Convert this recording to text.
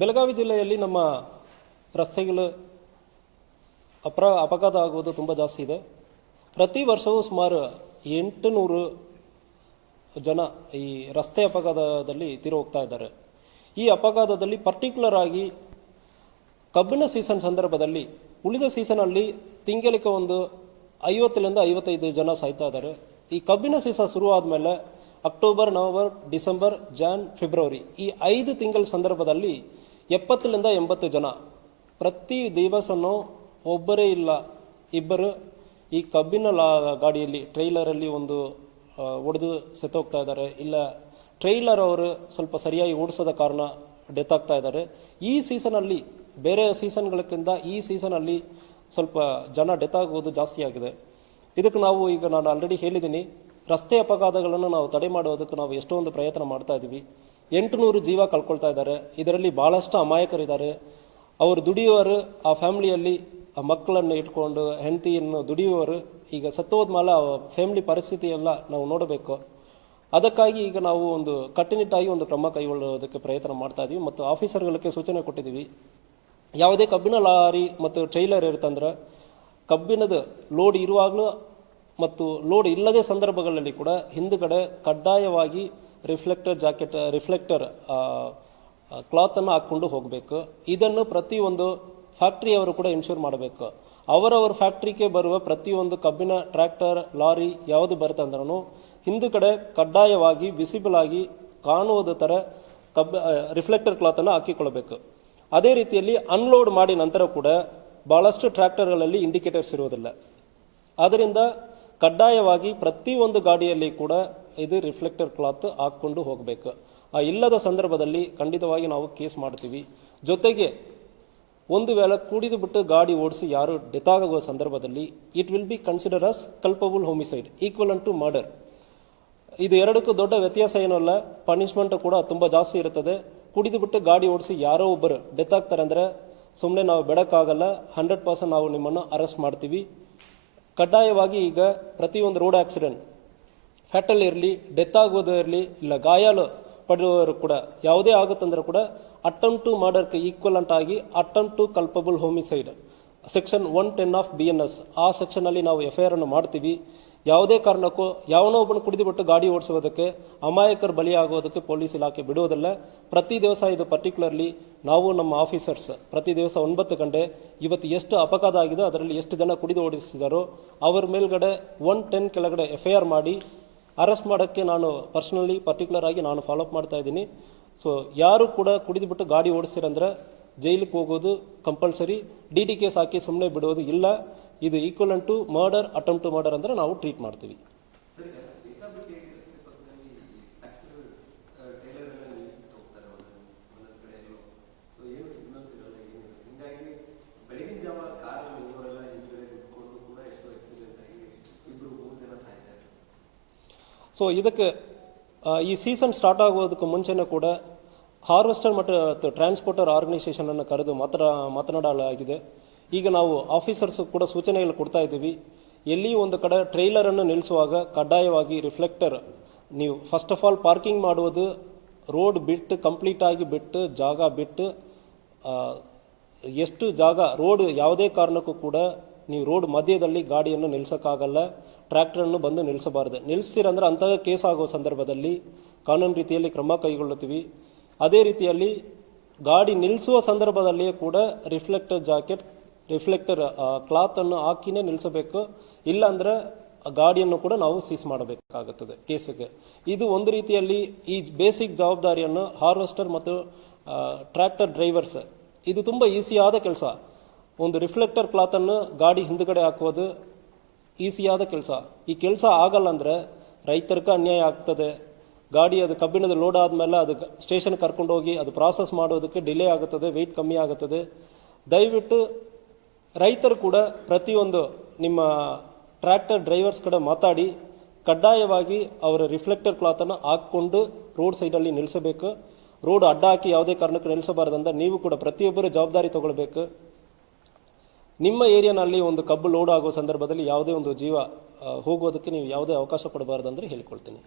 ಬೆಳಗಾವಿ ಜಿಲ್ಲೆಯಲ್ಲಿ ನಮ್ಮ ರಸ್ತೆಗಳು ಅಪಘಾತ ಆಗುವುದು ತುಂಬ ಜಾಸ್ತಿ ಇದೆ. ಪ್ರತಿ ವರ್ಷವೂ ಸುಮಾರು 800 ಜನ ಈ ರಸ್ತೆ ಅಪಘಾತದಲ್ಲಿ ತೀರಿ ಹೋಗ್ತಾ ಇದ್ದಾರೆ. ಈ ಅಪಘಾತದಲ್ಲಿ ಪರ್ಟಿಕ್ಯುಲರ್ ಆಗಿ ಕಬ್ಬಿನ ಸೀಸನ್ ಸಂದರ್ಭದಲ್ಲಿ, ಉಳಿದ ಸೀಸನಲ್ಲಿ ತಿಂಗಳಿಗೆ ಒಂದು 50ರಿಂದ 55 ಜನ ಸಾಯ್ತಾ ಇದ್ದಾರೆ. ಈ ಕಬ್ಬಿನ ಸೀಸನ್ ಶುರುವಾದ ಮೇಲೆ October, November, December, Jan, February ಈ 5 ತಿಂಗಳ ಸಂದರ್ಭದಲ್ಲಿ 70ರಿಂದ 80 ಜನ ಪ್ರತಿ ದಿವಸನೂ ಒಬ್ಬರೇ ಇಲ್ಲ ಇಬ್ಬರು ಈ ಕಬ್ಬಿನ ಗಾಡಿಯಲ್ಲಿ ಟ್ರೈಲರಲ್ಲಿ ಒಂದು ಒಡೆದು ಸತ್ತೋಗ್ತಾ ಇದ್ದಾರೆ. ಇಲ್ಲ ಟ್ರೈಲರ್ ಅವರು ಸ್ವಲ್ಪ ಸರಿಯಾಗಿ ಓಡಿಸೋದ ಕಾರಣ ಡೆತ್ ಆಗ್ತಾ ಇದ್ದಾರೆ. ಈ ಸೀಸನಲ್ಲಿ ಬೇರೆ ಸೀಸನ್ಗಳಕ್ಕಿಂತ ಈ ಸೀಸನಲ್ಲಿ ಸ್ವಲ್ಪ ಜನ ಡೆತ್ ಆಗುವುದು ಜಾಸ್ತಿ ಆಗಿದೆ. ಇದಕ್ಕೆ ನಾನು ಆಲ್ರೆಡಿ ಹೇಳಿದ್ದೀನಿ, ರಸ್ತೆ ಅಪಘಾತಗಳನ್ನು ನಾವು ತಡೆ ಮಾಡೋದಕ್ಕೆ ನಾವು ಎಷ್ಟೊಂದು ಪ್ರಯತ್ನ ಮಾಡ್ತಾ ಇದ್ದೀವಿ. 800 ಜೀವ ಕಳ್ಕೊಳ್ತಾ ಇದ್ದಾರೆ. ಇದರಲ್ಲಿ ಭಾಳಷ್ಟು ಅಮಾಯಕರಿದ್ದಾರೆ. ಅವರು ದುಡಿಯುವವರು, ಆ ಫ್ಯಾಮಿಲಿಯಲ್ಲಿ ಆ ಮಕ್ಕಳನ್ನು ಇಟ್ಕೊಂಡು ಹೆಂಡತಿಯನ್ನು ದುಡಿಯುವವರು ಈಗ ಸತ್ತೋದ ಮೇಲೆ ಆ ಫ್ಯಾಮಿಲಿ ಪರಿಸ್ಥಿತಿ ಎಲ್ಲ ನಾವು ನೋಡಬೇಕು. ಅದಕ್ಕಾಗಿ ಈಗ ನಾವು ಒಂದು ಕಟ್ಟುನಿಟ್ಟಾಗಿ ಒಂದು ಕ್ರಮ ಕೈಗೊಳ್ಳೋದಕ್ಕೆ ಪ್ರಯತ್ನ ಮಾಡ್ತಾ ಇದ್ದೀವಿ ಮತ್ತು ಆಫೀಸರ್ಗಳಿಗೆ ಸೂಚನೆ ಕೊಟ್ಟಿದ್ದೀವಿ. ಯಾವುದೇ ಕಬ್ಬಿನ ಲಾರಿ ಮತ್ತು ಟ್ರೈಲರ್ ಇರುತ್ತಂದ್ರೆ ಕಬ್ಬಿನದ ಲೋಡ್ ಇರುವಾಗಲೂ ಮತ್ತು ಲೋಡ್ ಇಲ್ಲದೆ ಸಂದರ್ಭಗಳಲ್ಲಿ ಕೂಡ ಹಿಂದುಗಡೆ ಕಡ್ಡಾಯವಾಗಿ ರಿಫ್ಲೆಕ್ಟರ್ ಕ್ಲಾತನ್ನು ಹಾಕ್ಕೊಂಡು ಹೋಗಬೇಕು. ಇದನ್ನು ಪ್ರತಿಯೊಂದು ಫ್ಯಾಕ್ಟ್ರಿಯವರು ಕೂಡ ಇನ್ಶೂರ್ ಮಾಡಬೇಕು. ಅವರವರ ಫ್ಯಾಕ್ಟ್ರಿಗೆ ಬರುವ ಪ್ರತಿಯೊಂದು ಕಬ್ಬಿನ ಟ್ರ್ಯಾಕ್ಟರ್, ಲಾರಿ ಯಾವುದು ಬರುತ್ತೆ ಅಂದ್ರೂ ಹಿಂದುಗಡೆ ಕಡ್ಡಾಯವಾಗಿ ವಿಸಿಬಲ್ ಆಗಿ ಕಾಣುವುದ ಥರ ರಿಫ್ಲೆಕ್ಟರ್ ಕ್ಲಾತನ್ನು ಹಾಕಿಕೊಳ್ಳಬೇಕು. ಅದೇ ರೀತಿಯಲ್ಲಿ ಅನ್ಲೋಡ್ ಮಾಡಿ ನಂತರ ಕೂಡ ಭಾಳಷ್ಟು ಟ್ರ್ಯಾಕ್ಟರ್ಗಳಲ್ಲಿ ಇಂಡಿಕೇಟರ್ಸ್ ಇರುವುದಿಲ್ಲ. ಆದ್ದರಿಂದ ಕಡ್ಡಾಯವಾಗಿ ಪ್ರತಿಯೊಂದು ಗಾಡಿಯಲ್ಲಿ ಕೂಡ ಇದು ರಿಫ್ಲೆಕ್ಟರ್ ಕ್ಲಾತ್ ಹಾಕ್ಕೊಂಡು ಹೋಗಬೇಕು. ಆ ಇಲ್ಲದ ಸಂದರ್ಭದಲ್ಲಿ ಖಂಡಿತವಾಗಿ ನಾವು ಕೇಸ್ ಮಾಡ್ತೀವಿ. ಜೊತೆಗೆ ಒಂದು ವೇಳೆ ಕುಡಿದು ಬಿಟ್ಟು ಗಾಡಿ ಓಡಿಸಿ ಯಾರು ಡೆತ್ ಆಗುವ ಸಂದರ್ಭದಲ್ಲಿ it will be consider as culpable homicide equivalent to murder. ಇದು ಎರಡಕ್ಕೂ ದೊಡ್ಡ ವ್ಯತ್ಯಾಸ ಏನಲ್ಲ, ಪನಿಷ್ಮೆಂಟ್ ಕೂಡ ತುಂಬ ಜಾಸ್ತಿ ಇರುತ್ತದೆ. ಕುಡಿದು ಬಿಟ್ಟು ಗಾಡಿ ಓಡಿಸಿ ಯಾರೋ ಒಬ್ಬರು ಡೆತ್ ಆಗ್ತಾರೆ ಅಂದರೆ ಸುಮ್ಮನೆ ನಾವು ಬಿಡೋಕ್ಕಾಗಲ್ಲ. 100% ನಾವು ನಿಮ್ಮನ್ನು ಅರೆಸ್ಟ್ ಮಾಡ್ತೀವಿ. ಕಡ್ಡಾಯವಾಗಿ ಈಗ ಪ್ರತಿಯೊಂದು ರೋಡ್ ಆಕ್ಸಿಡೆಂಟ್, ಫ್ಯಾಟಲ್ ಇರಲಿ, ಡೆತ್ ಆಗೋದು ಇರಲಿ, ಇಲ್ಲ ಗಾಯಾಲು ಪಡೆಯುವವರು ಕೂಡ ಯಾವುದೇ ಆಗುತ್ತಂದ್ರೆ ಕೂಡ ಅಟೆಂಪ್ಟ್ ಟು ಮರ್ಡರ್ಗೆ ಈಕ್ವಲೆಂಟ್ ಆಗಿ attempt to culpable homicide section 110 of BNS ಆ ಸೆಕ್ಷನಲ್ಲಿ ನಾವು FIR ಅನ್ನು ಮಾಡ್ತೀವಿ. ಯಾವುದೇ ಕಾರಣಕ್ಕೂ ಯಾವನೋ ಒಬ್ಬನು ಕುಡಿದುಬಿಟ್ಟು ಗಾಡಿ ಓಡಿಸೋದಕ್ಕೆ, ಅಮಾಯಕರು ಬಲಿಯಾಗೋದಕ್ಕೆ ಪೊಲೀಸ್ ಇಲಾಖೆ ಬಿಡುವುದಿಲ್ಲ. ಪ್ರತಿ ದಿವಸ ಇದು ಪರ್ಟಿಕ್ಯುಲರ್ಲಿ ನಾವು ನಮ್ಮ ಆಫೀಸರ್ಸ್ ಪ್ರತಿ ದಿವಸ 9 ಗಂಟೆ ಇವತ್ತು ಎಷ್ಟು ಅಪಘಾತ ಆಗಿದೆ, ಅದರಲ್ಲಿ ಎಷ್ಟು ಜನ ಕುಡಿದು ಓಡಿಸಿದಾರೋ ಅವರ ಮೇಲ್ಗಡೆ 110 ಕೆಳಗಡೆ FIR ಮಾಡಿ ಅರೆಸ್ಟ್ ಮಾಡೋಕ್ಕೆ ನಾನು ಪರ್ಸನಲಿ ಪರ್ಟಿಕ್ಯುಲರ್ ಆಗಿ ನಾನು ಫಾಲೋಅಪ್ ಮಾಡ್ತಾ ಇದ್ದೀನಿ. ಸೊ ಯಾರು ಕೂಡ ಕುಡಿದುಬಿಟ್ಟು ಗಾಡಿ ಓಡಿಸಿರಂದ್ರೆ ಜೈಲಿಗೆ ಹೋಗೋದು ಕಂಪಲ್ಸರಿ. DD ಕೇಸ್ ಹಾಕಿ ಸುಮ್ಮನೆ ಬಿಡೋದು ಇಲ್ಲ. ಇದು equivalent to murder, attempt to murder ಅಂದರೆ ನಾವು ಟ್ರೀಟ್ ಮಾಡ್ತೀವಿ. ಸೊ ಇದಕ್ಕೆ ಈ ಸೀಸನ್ ಸ್ಟಾರ್ಟ್ ಆಗೋದಕ್ಕೆ ಮುಂಚೆನೇ ಕೂಡ ಹಾರ್ವೆಸ್ಟರ್ ಮತ್ತು ಟ್ರಾನ್ಸ್ಪೋರ್ಟರ್ ಆರ್ಗನೈಸೇಷನನ್ನು ಕರೆದು ಮಾತನಾಡಲಾಗಿದೆ. ಈಗ ನಾವು ಆಫೀಸರ್ಸ್ ಕೂಡ ಸೂಚನೆಗಳು ಕೊಡ್ತಾ ಇದ್ದೀವಿ. ಎಲ್ಲಿ ಒಂದು ಕಡೆ ಟ್ರೈಲರನ್ನು ನಿಲ್ಲಿಸುವಾಗ ಕಡ್ಡಾಯವಾಗಿ ರಿಫ್ಲೆಕ್ಟರ್, ನೀವು ಫಸ್ಟ್ ಆಫ್ ಆಲ್ ಪಾರ್ಕಿಂಗ್ ಮಾಡುವುದು ರೋಡ್ ಬಿಟ್ಟು ಕಂಪ್ಲೀಟಾಗಿ ಬಿಟ್ಟು ಜಾಗ ಬಿಟ್ಟು, ಎಷ್ಟು ಜಾಗ ರೋಡ್ ಯಾವುದೇ ಕಾರಣಕ್ಕೂ ಕೂಡ ನೀವು ರೋಡ್ ಮಧ್ಯದಲ್ಲಿ ಗಾಡಿಯನ್ನು ನಿಲ್ಲಿಸೋಕ್ಕಾಗಲ್ಲ. ಟ್ರ್ಯಾಕ್ಟರನ್ನು ಬಂದು ನಿಲ್ಲಿಸಬಾರದು. ನಿಲ್ಲಿಸ್ತೀರಂದ್ರೆ ಅಂತಹ ಕೇಸ್ ಆಗುವ ಸಂದರ್ಭದಲ್ಲಿ ಕಾನೂನು ರೀತಿಯಲ್ಲಿ ಕ್ರಮ ಕೈಗೊಳ್ಳುತ್ತೀವಿ. ಅದೇ ರೀತಿಯಲ್ಲಿ ಗಾಡಿ ನಿಲ್ಲಿಸುವ ಸಂದರ್ಭದಲ್ಲಿಯೇ ಕೂಡ ರಿಫ್ಲೆಕ್ಟರ್ ಕ್ಲಾತನ್ನು ಹಾಕಿನೇ ನಿಲ್ಲಿಸಬೇಕು. ಇಲ್ಲಾಂದರೆ ಗಾಡಿಯನ್ನು ಕೂಡ ನಾವು ಸೀಸ್ ಮಾಡಬೇಕಾಗುತ್ತದೆ ಕೇಸಿಗೆ. ಇದು ಒಂದು ರೀತಿಯಲ್ಲಿ ಈ ಬೇಸಿಕ್ ಜವಾಬ್ದಾರಿಯನ್ನು ಹಾರ್ವೆಸ್ಟರ್ ಮತ್ತು ಟ್ರ್ಯಾಕ್ಟರ್ ಡ್ರೈವರ್ಸ್, ಇದು ತುಂಬ ಈಸಿಯಾದ ಕೆಲಸ. ಒಂದು ರಿಫ್ಲೆಕ್ಟರ್ ಕ್ಲಾತನ್ನು ಗಾಡಿ ಹಿಂದುಗಡೆ ಹಾಕೋದು ಈಸಿಯಾದ ಕೆಲಸ. ಈ ಕೆಲಸ ಆಗಲ್ಲ ಅಂದರೆ ರೈತರಿಗೆ ಅನ್ಯಾಯ ಆಗ್ತದೆ. ಗಾಡಿ ಅದು ಕಬ್ಬಿಣದ ಲೋಡ್ ಆದಮೇಲೆ ಅದು ಸ್ಟೇಷನ್ ಕರ್ಕೊಂಡೋಗಿ ಅದು ಪ್ರಾಸೆಸ್ ಮಾಡೋದಕ್ಕೆ ಡಿಲೇ ಆಗುತ್ತದೆ, ವೆಯ್ಟ್ ಕಮ್ಮಿ ಆಗುತ್ತದೆ. ದಯವಿಟ್ಟು ರೈತರು ಕೂಡ ಪ್ರತಿಯೊಂದು ನಿಮ್ಮ ಟ್ರ್ಯಾಕ್ಟರ್ ಡ್ರೈವರ್ಸ್ ಕಡೆ ಮಾತಾಡಿ ಕಡ್ಡಾಯವಾಗಿ ಅವರ ರಿಫ್ಲೆಕ್ಟರ್ ಕ್ಲಾತನ್ನು ಹಾಕ್ಕೊಂಡು ರೋಡ್ ಸೈಡಲ್ಲಿ ನಿಲ್ಲಿಸಬೇಕು. ರೋಡ್ ಅಡ್ಡ ಹಾಕಿ ಯಾವುದೇ ಕಾರಣಕ್ಕೂ ನಿಲ್ಲಿಸಬಾರ್ದಂತ ನೀವು ಕೂಡ ಪ್ರತಿಯೊಬ್ಬರು ಜವಾಬ್ದಾರಿ ತಗೊಳ್ಬೇಕು. ನಿಮ್ಮ ಏರಿಯಾನಲ್ಲಿ ಒಂದು ಕಬ್ಬು ಲೋಡ್ ಆಗೋ ಸಂದರ್ಭದಲ್ಲಿ ಯಾವುದೇ ಒಂದು ಜೀವ ಹೋಗೋದಕ್ಕೆ ನೀವು ಯಾವುದೇ ಅವಕಾಶ ಕೊಡಬಾರ್ದಂದ್ರೆ ಹೇಳಿಕೊಳ್ತೀನಿ.